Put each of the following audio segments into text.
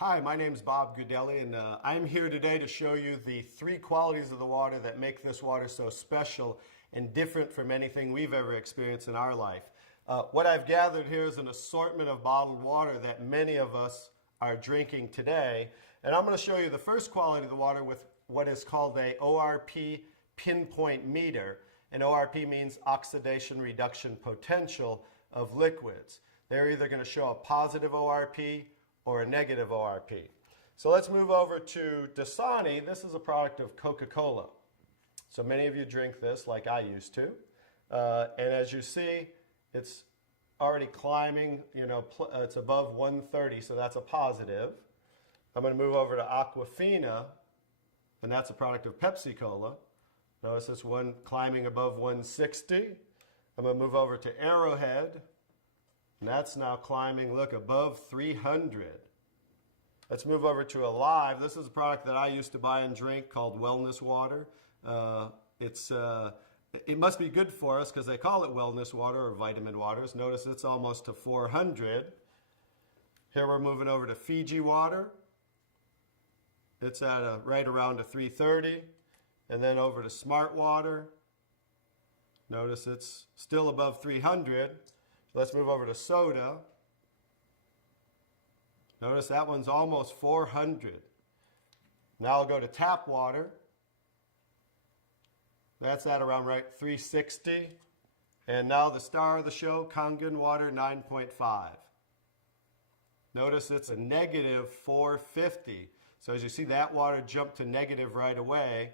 Hi, my name is Bob Gudelli, and I'm here today to show you the three qualities of the water that make this water so special and different from anything we've ever experienced in our life. What I've gathered here is an assortment of bottled water that many of us are drinking today, and I'm going to show you the first quality of the water with what is called a ORP pinpoint meter, and ORP means oxidation reduction potential of liquids. They're either going to show a positive ORP or a negative ORP. So let's move over to Dasani. This is a product of Coca-Cola. So many of you drink this like I used to. And as you see, it's already climbing, it's above 130, so that's a positive. I'm going to move over to Aquafina, and that's a product of Pepsi-Cola. Notice this one climbing above 160. I'm going to move over to Arrowhead, and that's now climbing, look, above 300. Let's move over to Alive. This is a product that I used to buy and drink called Wellness Water. It must be good for us because they call it wellness water or vitamin waters. Notice it's almost to 400. Here we're moving over to Fiji water. It's at right around a 330. And then over to Smart Water. Notice it's still above 300. Let's move over to soda. Notice that one's almost 400. Now I'll go to tap water. That's at around 360. And now the star of the show, Kangen water 9.5. Notice it's a negative 450. So as you see, that water jumped to negative right away.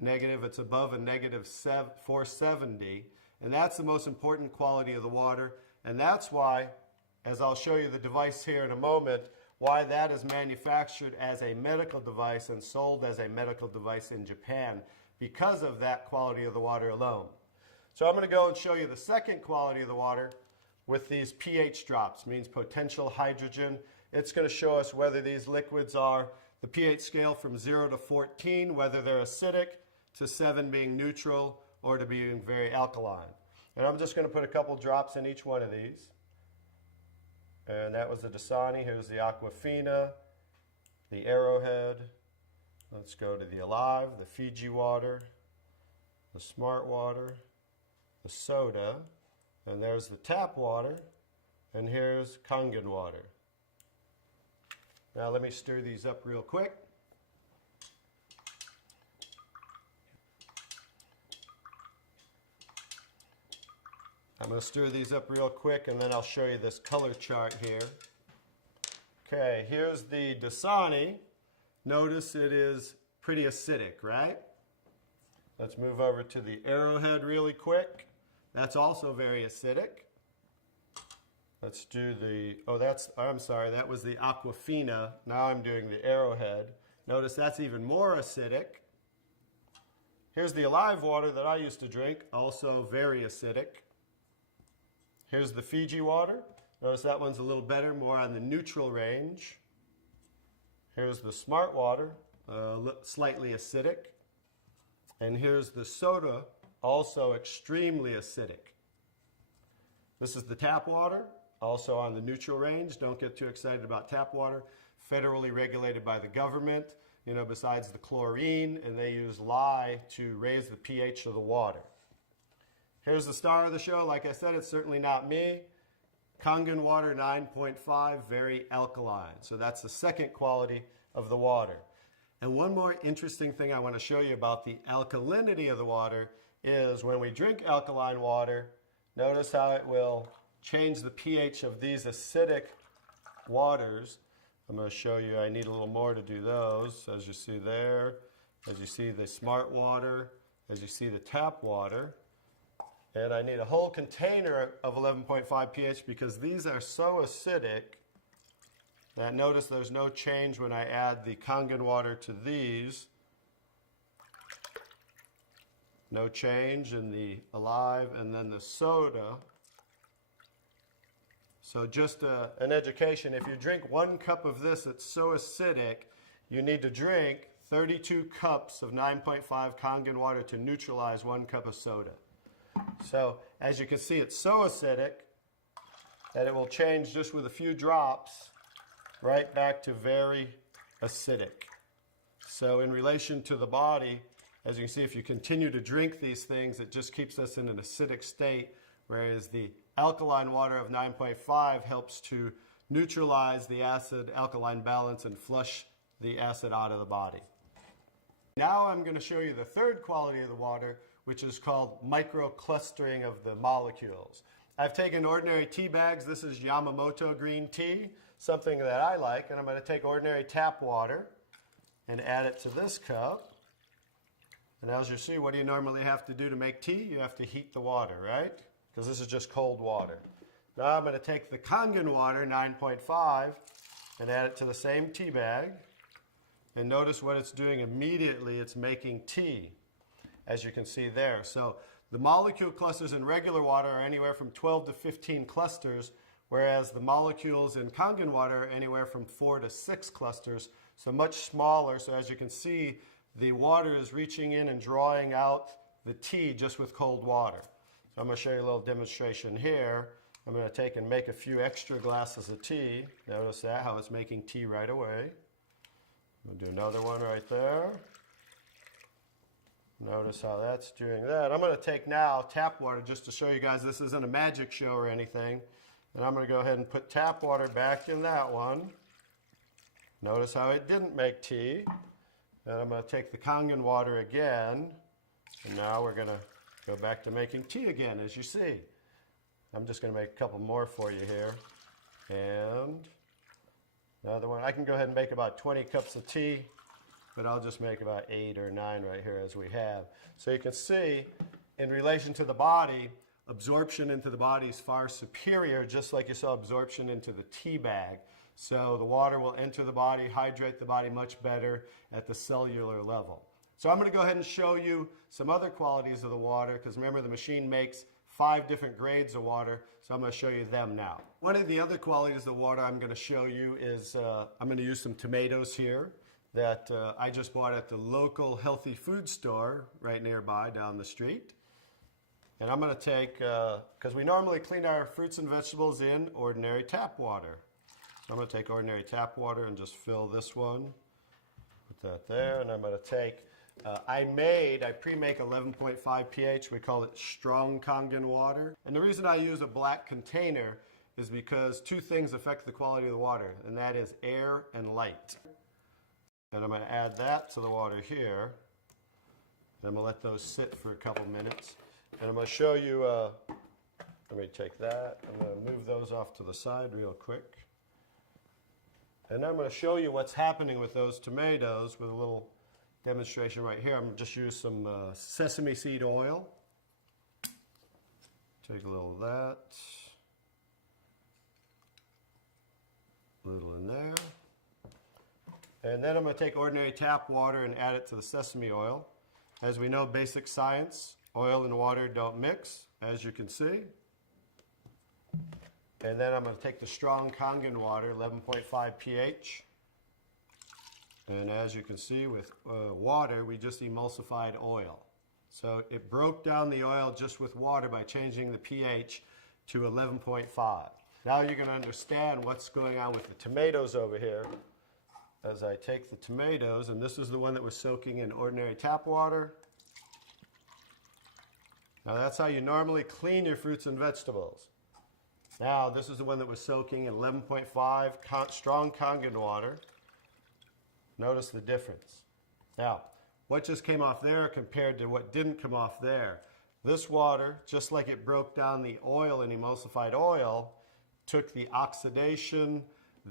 Negative, it's above a negative 470. And that's the most important quality of the water. And that's why, as I'll show you the device here in a moment, why that is manufactured as a medical device and sold as a medical device in Japan, because of that quality of the water alone. So I'm going to go and show you the second quality of the water with these pH drops, means potential hydrogen. It's going to show us whether these liquids are the pH scale from 0 to 14, whether they're acidic, to 7 being neutral, or to being very alkaline. And I'm just going to put a couple drops in each one of these. And that was the Dasani. Here's the Aquafina, the Arrowhead. Let's go to the Alive, the Fiji water, the Smart water, the soda, and there's the tap water, and here's Kangen water. Now let me stir these up real quick. I'm going to stir these up real quick, and then I'll show you this color chart here. Okay, here's the Dasani. Notice it is pretty acidic, right? Let's move over to the Arrowhead really quick. That's also very acidic. Let's do the, I'm sorry, that was the Aquafina. Now I'm doing the Arrowhead. Notice that's even more acidic. Here's the Alive water that I used to drink, also very acidic. Here's the Fiji water. Notice that one's a little better, more on the neutral range. Here's the Smart water, slightly acidic. And here's the soda, also extremely acidic. This is the tap water, also on the neutral range. Don't get too excited about tap water. Federally regulated by the government, besides the chlorine, and they use lye to raise the pH of the water. Here's the star of the show. Like I said, it's certainly not me. Kangen water 9.5, very alkaline. So that's the second quality of the water. And one more interesting thing I want to show you about the alkalinity of the water is when we drink alkaline water, notice how it will change the pH of these acidic waters. I'm going to show you, I need a little more to do those. As you see there, as you see the Smart water, as you see the tap water. And I need a whole container of 11.5 pH because these are so acidic that notice there's no change when I add the Kangen water to these. No change in the Alive, and then the soda. So just an education, if you drink 1 cup of this, it's so acidic, you need to drink 32 cups of 9.5 Kangen water to neutralize 1 cup of soda. So as you can see, it's so acidic that it will change just with a few drops right back to very acidic. So in relation to the body, as you can see, if you continue to drink these things, it just keeps us in an acidic state, whereas the alkaline water of 9.5 helps to neutralize the acid-alkaline balance and flush the acid out of the body. Now I'm going to show you the third quality of the water, which is called microclustering of the molecules. I've taken ordinary tea bags. This is Yamamoto green tea, something that I like, and I'm going to take ordinary tap water and add it to this cup. And as you see, what do you normally have to do to make tea? You have to heat the water, right? Because this is just cold water. Now I'm going to take the Kangen water, 9.5, and add it to the same tea bag. And notice what it's doing immediately. It's making tea, as you can see there. So the molecule clusters in regular water are anywhere from 12 to 15 clusters, whereas the molecules in Kangen water are anywhere from 4 to 6 clusters, so much smaller. So as you can see, the water is reaching in and drawing out the tea just with cold water. So I'm going to show you a little demonstration here. I'm going to take and make a few extra glasses of tea. Notice that, how it's making tea right away. I'm going to do another one right there. Notice how that's doing that. I'm going to take now tap water just to show you guys this isn't a magic show or anything. And I'm going to go ahead and put tap water back in that one. Notice how it didn't make tea. And I'm going to take the Kangen water again. And now we're going to go back to making tea again, as you see. I'm just going to make a couple more for you here. And another one. I can go ahead and make about 20 cups of tea, but I'll just make about 8 or 9 right here as we have. So you can see, in relation to the body, absorption into the body is far superior, just like you saw absorption into the tea bag. So the water will enter the body, hydrate the body much better at the cellular level. So I'm going to go ahead and show you some other qualities of the water, because remember the machine makes 5 different grades of water, so I'm going to show you them now. One of the other qualities of water I'm going to show you is I'm going to use some tomatoes here that I just bought at the local healthy food store right nearby down the street. And I'm going to take, because we normally clean our fruits and vegetables in ordinary tap water. So I'm going to take ordinary tap water and just fill this one. Put that there, and I'm going to take I pre-make 11.5 pH. We call it strong Kangen water. And the reason I use a black container is because 2 things affect the quality of the water, and that is air and light. And I'm going to add that to the water here. And I'm going to let those sit for a couple minutes. And I'm going to show you, let me take that. I'm going to move those off to the side real quick. And I'm going to show you what's happening with those tomatoes with a little demonstration right here. I'm going to just use some sesame seed oil. Take a little of that. A little in there. And then I'm going to take ordinary tap water and add it to the sesame oil. As we know, basic science, oil and water don't mix, as you can see. And then I'm going to take the strong Kangen water, 11.5 pH. And as you can see with water, we just emulsified oil. So it broke down the oil just with water by changing the pH to 11.5. Now you're going to understand what's going on with the tomatoes over here. As I take the tomatoes, and this is the one that was soaking in ordinary tap water. Now that's how you normally clean your fruits and vegetables. Now this is the one that was soaking in 11.5 strong Kangen water. Notice the difference. Now, what just came off there compared to what didn't come off there? This water, just like it broke down the oil in emulsified oil, took the oxidation,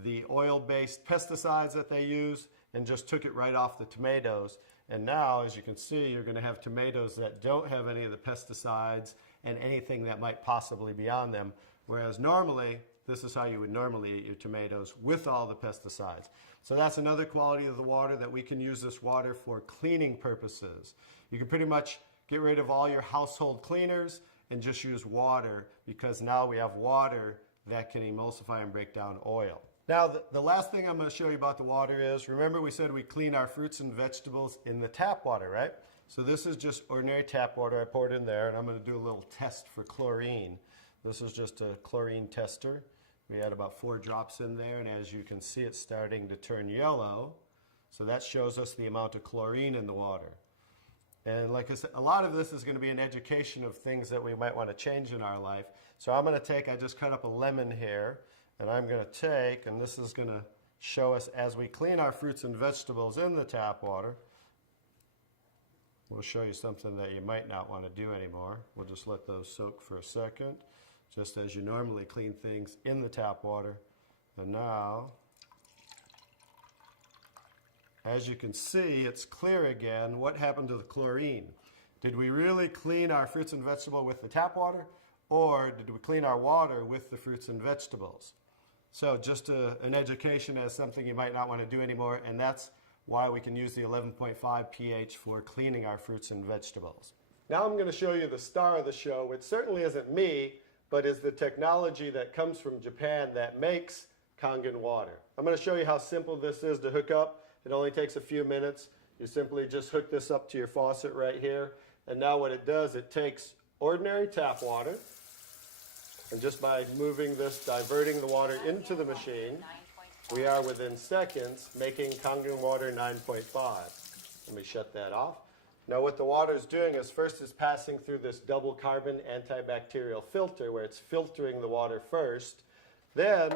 the oil-based pesticides that they use, and just took it right off the tomatoes. And now, as you can see, you're going to have tomatoes that don't have any of the pesticides and anything that might possibly be on them. Whereas normally, this is how you would normally eat your tomatoes with all the pesticides. So that's another quality of the water, that we can use this water for cleaning purposes. You can pretty much get rid of all your household cleaners and just use water, because now we have water that can emulsify and break down oil. Now, the last thing I'm going to show you about the water is, remember we said we clean our fruits and vegetables in the tap water, right? So this is just ordinary tap water. I poured in there, and I'm going to do a little test for chlorine. This is just a chlorine tester. We add about 4 drops in there, and as you can see, it's starting to turn yellow. So that shows us the amount of chlorine in the water. And like I said, a lot of this is going to be an education of things that we might want to change in our life. So I'm going to take, I just cut up a lemon here, and I'm going to take, and this is going to show us as we clean our fruits and vegetables in the tap water. We'll show you something that you might not want to do anymore. We'll just let those soak for a second, just as you normally clean things in the tap water. And now, as you can see, it's clear again. What happened to the chlorine? Did we really clean our fruits and vegetables with the tap water, or did we clean our water with the fruits and vegetables? So just an education as something you might not want to do anymore, and that's why we can use the 11.5 pH for cleaning our fruits and vegetables. Now I'm going to show you the star of the show, which certainly isn't me, but is the technology that comes from Japan that makes Kangen water. I'm going to show you how simple this is to hook up. It only takes a few minutes. You simply just hook this up to your faucet right here. And now what it does, it takes ordinary tap water, and just by moving this, diverting the water into the machine, we are within seconds making Kangen water 9.5. Let me shut that off. Now what the water is doing is first it's passing through this double carbon antibacterial filter where it's filtering the water first. Then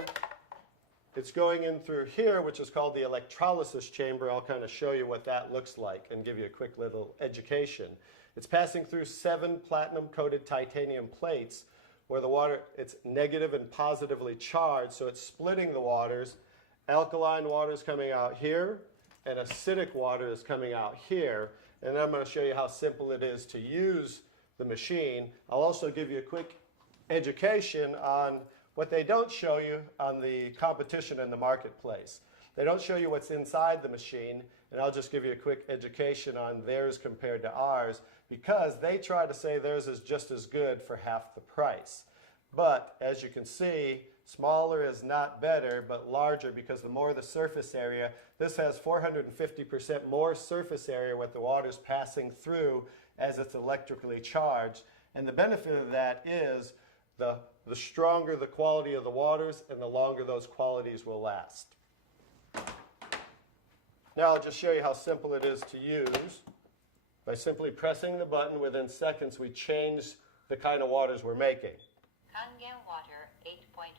it's going in through here, which is called the electrolysis chamber. I'll kind of show you what that looks like and give you a quick little education. It's passing through 7 platinum-coated titanium plates where the water, it's negative and positively charged, so it's splitting the waters. Alkaline water is coming out here, and acidic water is coming out here. And I'm going to show you how simple it is to use the machine. I'll also give you a quick education on what they don't show you on the competition in the marketplace. They don't show you what's inside the machine, and I'll just give you a quick education on theirs compared to ours, because they try to say theirs is just as good for half the price. But as you can see, smaller is not better, but larger, because the more the surface area, this has 450% more surface area with the water's passing through as it's electrically charged. And the benefit of that is the stronger the quality of the waters and the longer those qualities will last. Now I'll just show you how simple it is to use. By simply pressing the button, within seconds we change the kind of waters we're making. Kangen water 8.5.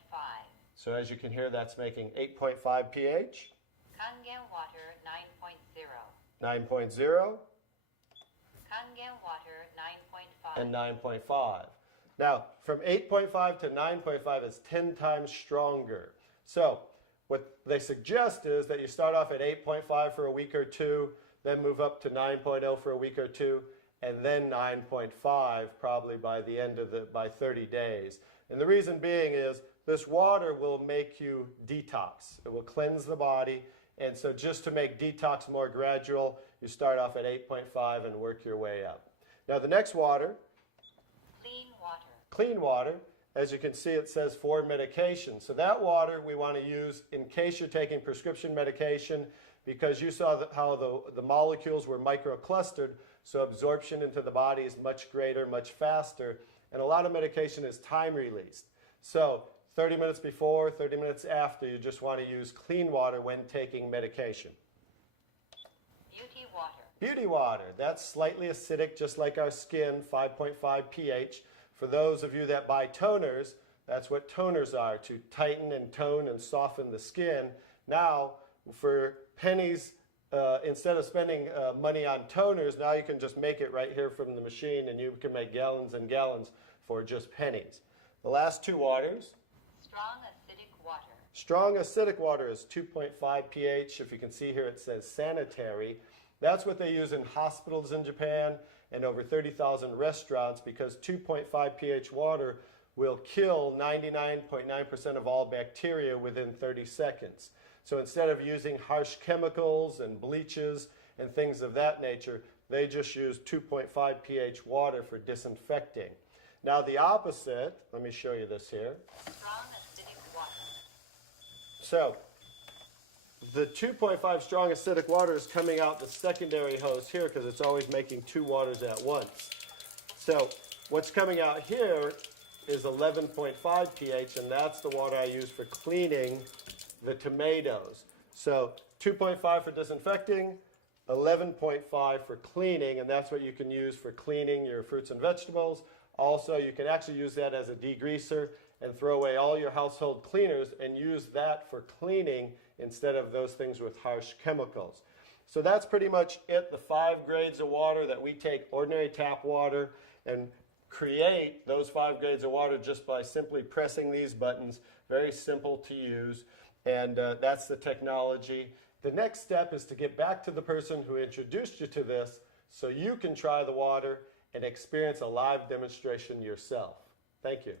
So as you can hear, that's making 8.5 pH. Kangen water 9.0. 9.0. Kangen water 9.5. And 9.5. Now, from 8.5 to 9.5 is 10 times stronger. So what they suggest is that you start off at 8.5 for a week or two, then move up to 9.0 for a week or two, and then 9.5 probably by the end of by 30 days. And the reason being is this water will make you detox. It will cleanse the body. And so just to make detox more gradual, you start off at 8.5 and work your way up. Now the next water, Clean water. Clean water, as you can see it says for medication. So that water we want to use in case you're taking prescription medication, because you saw how the molecules were microclustered, so absorption into the body is much greater, much faster, and a lot of medication is time released. So 30 minutes before, 30 minutes after, you just want to use clean water when taking medication. Beauty water. Beauty water, that's slightly acidic, just like our skin, 5.5 pH. For those of you that buy toners, that's what toners are, to tighten and tone and soften the skin. Now, for pennies, instead of spending money on toners, now you can just make it right here from the machine, and you can make gallons and gallons for just pennies. The last two waters. Strong acidic water. Strong acidic water is 2.5 pH. If you can see here, it says sanitary. That's what they use in hospitals in Japan and over 30,000 restaurants, because 2.5 pH water will kill 99.9% of all bacteria within 30 seconds. So instead of using harsh chemicals and bleaches and things of that nature, they just use 2.5 pH water for disinfecting. Now the opposite, let me show you this here. Strong acidic water. So the 2.5 strong acidic water is coming out the secondary hose here, because it's always making two waters at once. So what's coming out here is 11.5 pH, and that's the water I use for cleaning the tomatoes. So 2.5 for disinfecting, 11.5 for cleaning, and that's what you can use for cleaning your fruits and vegetables. Also, you can actually use that as a degreaser and throw away all your household cleaners and use that for cleaning instead of those things with harsh chemicals. So that's pretty much it, the 5 grades of water that we take ordinary tap water and create those 5 grades of water just by simply pressing these buttons. Very simple to use, and that's the technology. The next step is to get back to the person who introduced you to this so you can try the water and experience a live demonstration yourself. Thank you.